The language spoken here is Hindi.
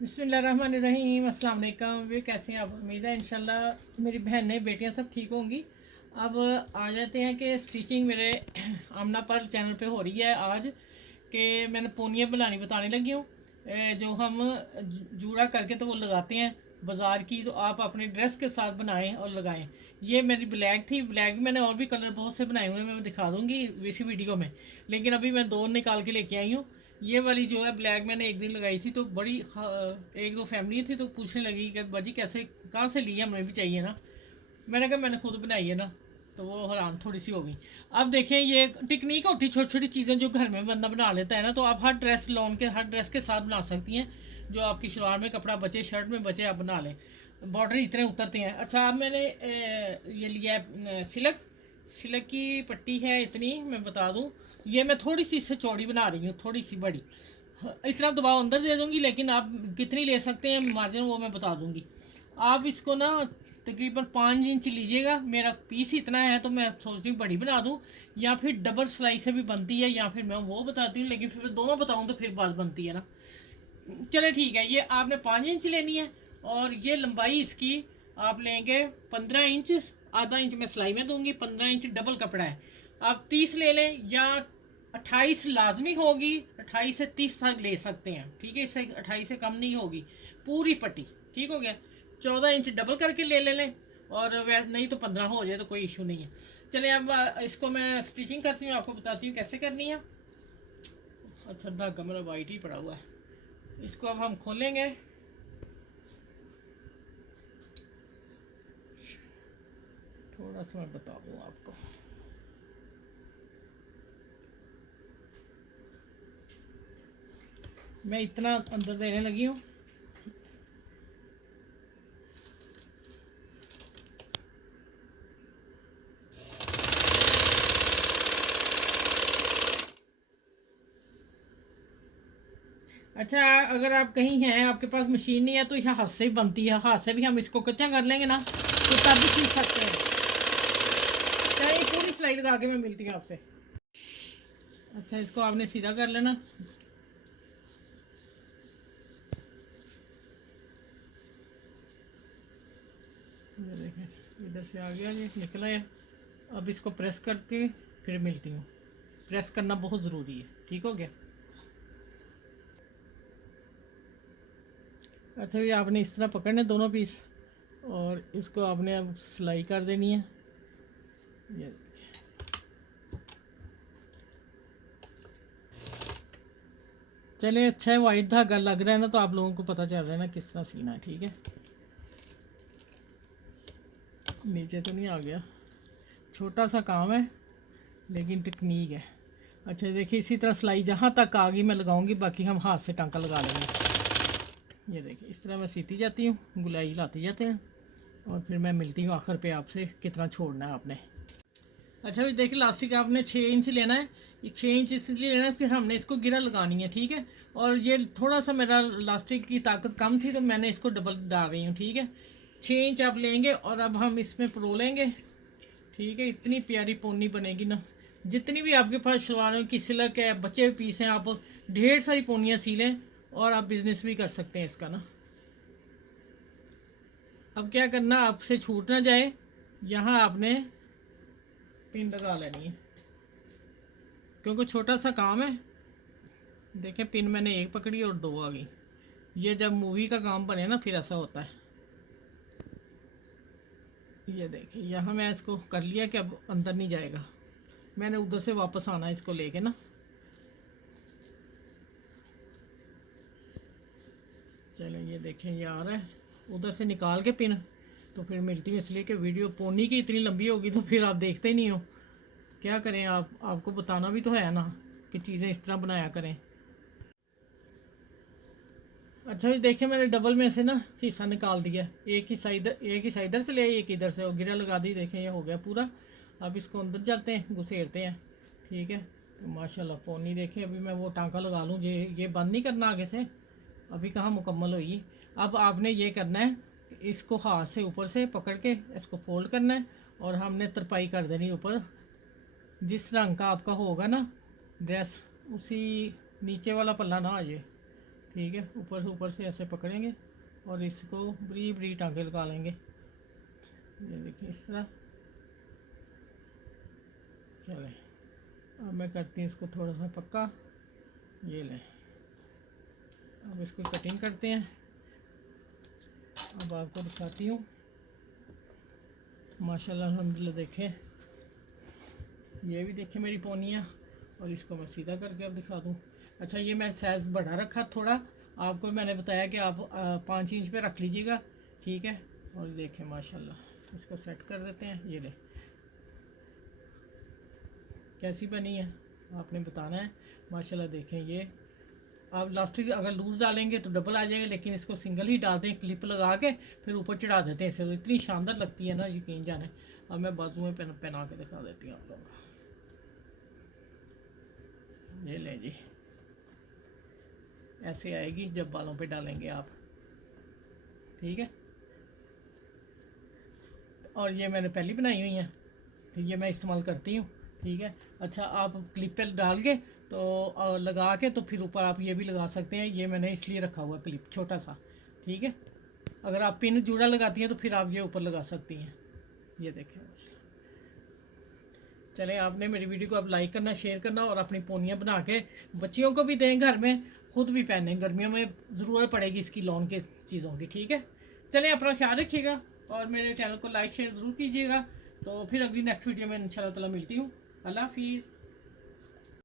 बिस्मिल्लाहिर्रहमानिर्रहीम, अस्सलाम वालेकुम। वे कैसे हैं आप? उम्मीद है इंशाल्लाह मेरी बहनें बेटियां सब ठीक होंगी। अब आ जाते हैं कि स्टिचिंग मेरे आमना पर चैनल पे हो रही है आज कि मैंने पोनियाँ बनानी बताने लगी हूँ। जो हम जूड़ा करके तो वो लगाते हैं बाज़ार की, तो आप अपने ड्रेस के साथ बनाएं और लगाएं। ये मेरी ब्लैक थी, ब्लैक में मैंने और भी कलर बहुत से बनाए हुए हैं, मैं दिखा दूँगी इसी वीडियो में। लेकिन अभी मैं दो निकाल के लेके आई हूँ। ये वाली जो है ब्लैक मैंने एक दिन लगाई थी, तो बड़ी एक दो फैमिली थी तो पूछने लगी कि बाजी कैसे कहाँ से ली है, हमें भी चाहिए ना। मैंने कहा मैंने खुद बनाई है ना। तो वो हैरान थोड़ी सी हो गई। अब देखें, ये टेक्निक होती है, छोटी छोटी चीज़ें जो घर में बंदा बना लेता है ना, तो आप हर ड्रेस लॉन के हर ड्रेस के साथ बना सकती हैं। जो आपकी शलवार में कपड़ा बचे, शर्ट में बचे, आप बना लें। बॉर्डर इतने उतरते हैं। अच्छा, अब मैंने ये लिया है सिल्क। सिल्क की पट्टी है इतनी, मैं बता दूं। ये मैं थोड़ी सी इससे चौड़ी बना रही हूँ, थोड़ी सी बड़ी। इतना दबाव अंदर दे दूंगी, लेकिन आप कितनी ले सकते हैं मार्जिन वो मैं बता दूंगी। आप इसको ना तकरीबन 5 इंच लीजिएगा। मेरा पीस इतना है तो मैं सोच रही हूँ बड़ी बना दूँ, या फिर डबल सिलाई से भी बनती है, या फिर मैं वो बताती हूँ। लेकिन फिर दोनों बताऊँ तो फिर बात बनती है ना। चले ठीक है, ये आपने 5 इंच लेनी है। और ये लंबाई इसकी आप लेंगे 15 इंच। आधा इंच मैं सिलाई में दूंगी, 15 इंच डबल कपड़ा है। आप 30 ले लें या 28 लाजमी होगी। 28 से 30 तक ले सकते हैं, ठीक है। इससे 28 से कम नहीं होगी पूरी पट्टी। ठीक हो गया। 14 इंच डबल करके ले लें। और नहीं तो 15 हो जाए तो कोई इशू नहीं है। चले अब इसको मैं स्टिचिंग करती हूँ, आपको बताती हूँ कैसे करनी है। अच्छा, धागा मेरा वाइट ही पड़ा हुआ है। इसको अब हम खोलेंगे। थोड़ा सा मैं बता दूँ आपको। मैं इतना अंदर देने लगी हूँ। अच्छा, अगर आप कहीं हैं, आपके पास मशीन नहीं है, तो यह हाथ से ही बनती है। हाथ से भी हम इसको कच्चा कर लेंगे ना, तो तब भी सीख सकते हैं। चलिए पूरी सिलाई लगा के मैं मिलती हूँ आपसे। अच्छा, इसको आपने सीधा कर लेना। ये देखें, इधर से आ गया, ये निकला है। अब इसको प्रेस करके फिर मिलती हूँ। प्रेस करना बहुत ज़रूरी है। ठीक हो गया। अच्छा, ये आपने इस तरह पकड़ने दोनों पीस, और इसको आपने अब सिलाई कर देनी है। ये चलिए, अच्छा है, वाइट धागा लग रहा है ना, तो आप लोगों को पता चल रहा है ना किस तरह सीना है। ठीक है, नीचे तो नहीं आ गया। छोटा सा काम है लेकिन टेक्निक है। अच्छा देखिए, इसी तरह सिलाई जहाँ तक आ गई मैं लगाऊंगी, बाकी हम हाथ से टांका लगा लेंगे। ये देखिए, इस तरह मैं सीती जाती हूँ, गुलाई लाती जाते हैं, और फिर मैं मिलती हूँ आखिर पे आपसे कितना छोड़ना है आपने। अच्छा भाई देखिए, लास्टिक आपने 6 इंच लेना है। ये 6 इंच इसलिए लेना है, फिर हमने इसको गिरा लगानी है। ठीक है। और ये थोड़ा सा मेरा लास्टिक की ताकत कम थी, तो मैंने इसको डबल डाल रही हूँ। ठीक है। 6 इंच आप लेंगे और अब हम इसमें परो लेंगे। ठीक है, इतनी प्यारी पोनी बनेगी ना। जितनी भी आपके पास शलवारों की सिलक है, बचे हुए पीस हैं, आप ढेर सारी पोनियाँ सीलें, और आप बिजनेस भी कर सकते हैं इसका ना। अब क्या करना, आपसे छूट ना जाए, यहाँ आपने पिन लगा लेनी है, क्योंकि छोटा सा काम है। देखें, पिन मैंने एक पकड़ी और दो आ गई। ये जब मूवी का काम बने ना, फिर ऐसा होता है। ये देखिए, यहाँ मैं इसको कर लिया कि अब अंदर नहीं जाएगा। मैंने उधर से वापस आना है इसको लेके ना। चलें, ये देखें, ये आ रहा है। उधर से निकाल के पिन, तो फिर मिलती हूँ। इसलिए कि वीडियो पोनी की इतनी लंबी होगी तो फिर आप देखते ही नहीं हो। क्या करें, आपको बताना भी तो है ना कि चीज़ें इस तरह बनाया करें। अच्छा जी देखिए, मैंने डबल में से ना हिस्सा निकाल दिया। एक हिस्सा इधर से ले, एक इधर से, और गिरा लगा दी। देखें, ये हो गया पूरा। अब इसको अंदर जाते हैं, घुसेरते हैं। ठीक है। तो माशाल्लाह पोनी देखें, अभी मैं वो टांका लगा लूँ। ये बंद नहीं करना आगे से, अभी कहाँ मुकम्मल हुई। अब आपने ये करना है, इसको हाथ से ऊपर से पकड़ के इसको फोल्ड करना है, और हमने तरपाई कर देनी ऊपर। जिस रंग का आपका होगा ना ड्रेस, उसी नीचे वाला पल्ला ना आ जाए। ठीक है। ऊपर से ऐसे पकड़ेंगे और इसको बरी बरी टाँगे लगा लेंगे। ये देखिए इस तरह। चलें, अब मैं करती हूँ इसको थोड़ा सा पक्का। ये लें, अब इसको कटिंग करते हैं। अब आपको दिखाती हूँ। माशाल्लाह अल्हम्दुलिल्लाह, देखें ये भी देखें मेरी पोनियाँ। और इसको मैं सीधा करके अब दिखा दूँ। अच्छा, ये मैं साइज़ बढ़ा रखा थोड़ा, आपको मैंने बताया कि आप 5 इंच पे रख लीजिएगा, ठीक है। और देखें माशाल्लाह, इसको सेट कर देते हैं। ये ले, कैसी बनी है आपने बताना है। माशाल्लाह देखें, ये आप लास्टिक अगर लूज़ डालेंगे तो डबल आ जाएगा, लेकिन इसको सिंगल ही डाल दें, क्लिप लगा के फिर ऊपर चढ़ा देते हैं। इससे तो इतनी शानदार लगती है ना, यकीन जाने। अब मैं बाजू में पहना के दिखा देती हूँ आप लोगों को। ये लें जी, ऐसे आएगी जब बालों पे डालेंगे आप, ठीक है। और ये मैंने पहली बनाई हुई है, तो ये मैं इस्तेमाल करती हूँ, ठीक है। अच्छा, आप क्लिप पे डाल के तो लगा के तो फिर ऊपर आप ये भी लगा सकते हैं। ये मैंने इसलिए रखा हुआ क्लिप छोटा सा, ठीक है। अगर आप पिन जूड़ा लगाती हैं तो फिर आप ये ऊपर लगा सकती हैं। ये देखें। चलें, आपने मेरी वीडियो को अब लाइक करना, शेयर करना और अपनी पोनियाँ बना के बच्चियों को भी दें घर में, खुद भी पहने। गर्मियों में ज़रूरत पड़ेगी इसकी लॉन के चीज़ों की, ठीक है। चलें, अपना ख्याल रखिएगा और मेरे चैनल को लाइक शेयर ज़रूर कीजिएगा। तो फिर अगली नेक्स्ट वीडियो में इंशाल्लाह ताला मिलती हूँ। अल्लाह हाफिज़।